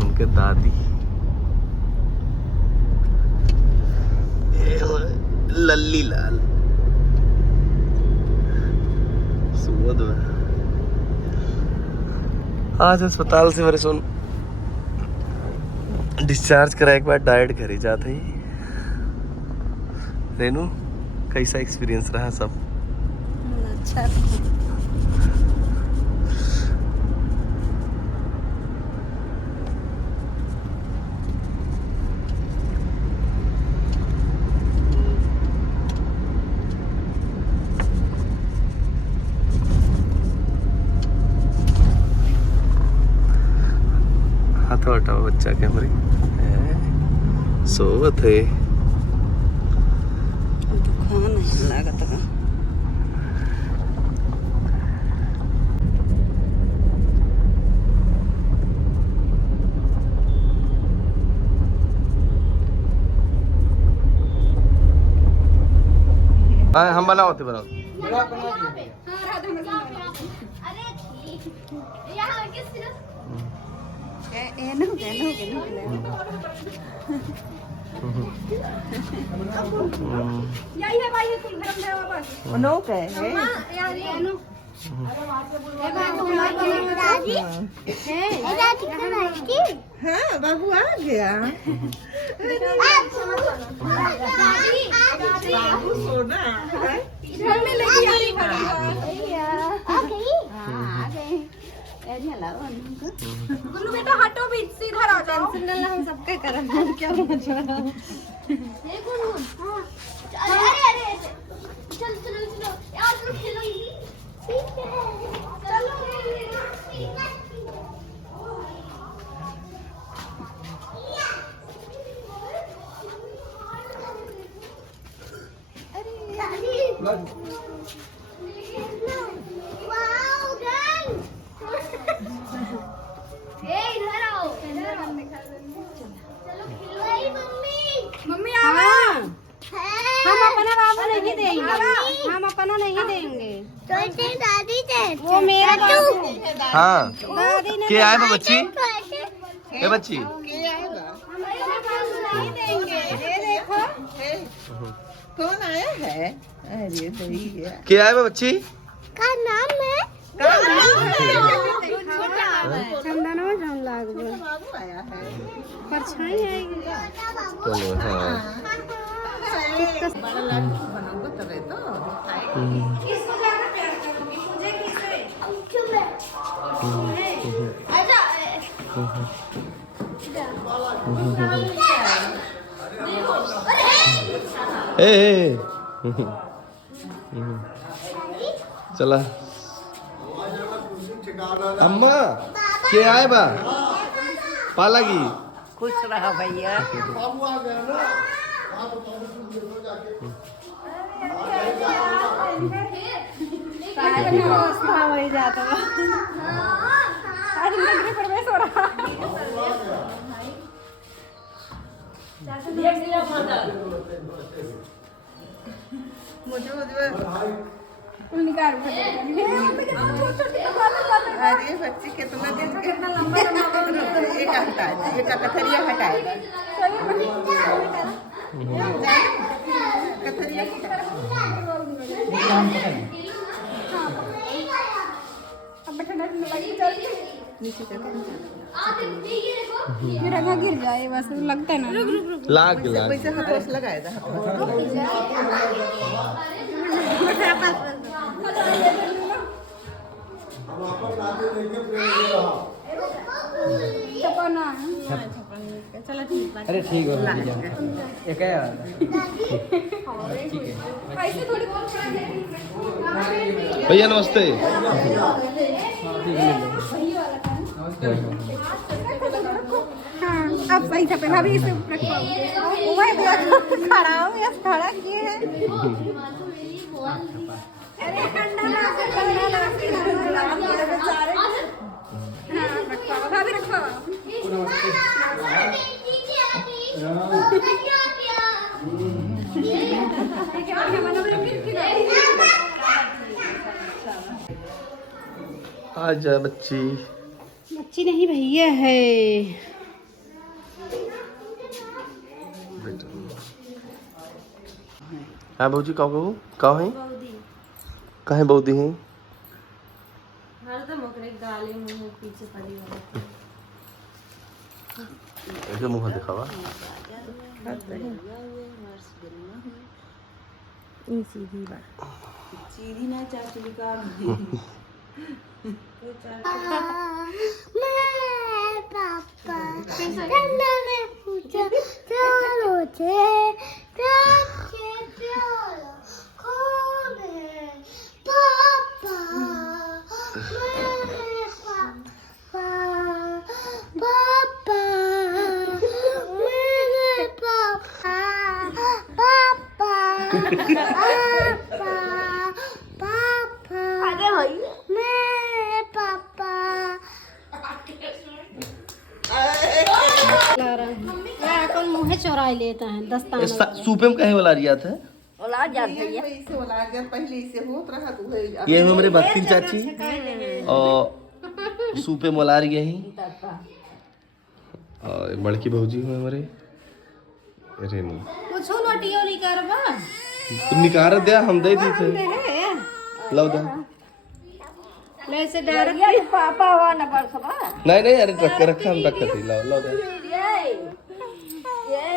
उनके दादी लल्ली लाल सुबह आज अस्पताल से मेरे सुन डिस्चार्ज कराए के बाद डायरेक्ट घर ही जाते ही। रेनू कैसा एक्सपीरियंस रहा सब? अच्छा। हाथ हटाओ बच्चा के हमारी सोवत है। दुकान है लागत है। हाँ हम बनाओ थे बनाओ। हाँ बाबू आ गया। बाबू सोना गुल्लू बेटा हटो भी सीधा आ जाओ। हम सबके करम क्या छोड़ा। अरे अरे चल चलो चलो यार तुम खेलो चलो मम्मी आओ। हम अपना बाबू नहीं देंगे। हम अपना नहीं देंगे। दादी दे वो मेरा बाबू। हाँ दादी ने क्या आए बच्ची? ये बच्ची नहीं देंगे। ये देखो कौन आया है? अरे भैया क्या आए बच्ची? का नाम है चंदन में जान लाग बाबू आया है। परछाई आएगी। चलो हाँ बड़ा लड़की बनाऊंगा तबे तो ए चला अम्मा क्या आए बा पालागी खुश रहा भैया। व्यवस्था हो जाता है। आज नगरी प्रवेश हो रहा अरे बच्चे कितना दिन कितना लंबा एक हटा एक कथरिया हटाए कथरिया रंगा गिर जाए बस लगता है ना। लाग लाग पैसा हाथ लगाए था चलो ठीक है। अरे ठीक है एक है ठीक है ऐसे थोड़ी बहुत भैया नमस्ते। हाँ अब सही से पहला भी इसे खड़ा हो या खड़ा किए हैं। अरे ठंडा ना भाभी रखो। आ जा बच्ची। बच्ची नहीं भैया है। हाँ बाबूजी कहाँ है कहाँ है बौदी है हरदम ओकरे गाले मुंह पीछे पड़ी है ऐसे मुँह दिखावा सीधी बात सीधी ना चाचू का मैं पापा ठंडा में पूछा प्यारो छे प्यारे प्यारो कौन है पापा मेरे पापा पापा मेरे पापा पापा पापा पापा अरे भाई मेरे पापा कौन मुँह चोरा लेता है दस्ताना सूपे में कहे वाला रिया था इसे वाला जब पहले इसे होत रहा तो वही ये हमारे भक्ति चाची और सूपे मोला रही यही और बड़की बहूजी हुए हमारे रेनू कुछ लोटियो नहीं करबा तुम निकाल दिया हम दे दी थे लो दो ले से डायरेक्ट पापा हुआ ना बरसबा नहीं अरे रखा हम रखा थी लो दो ये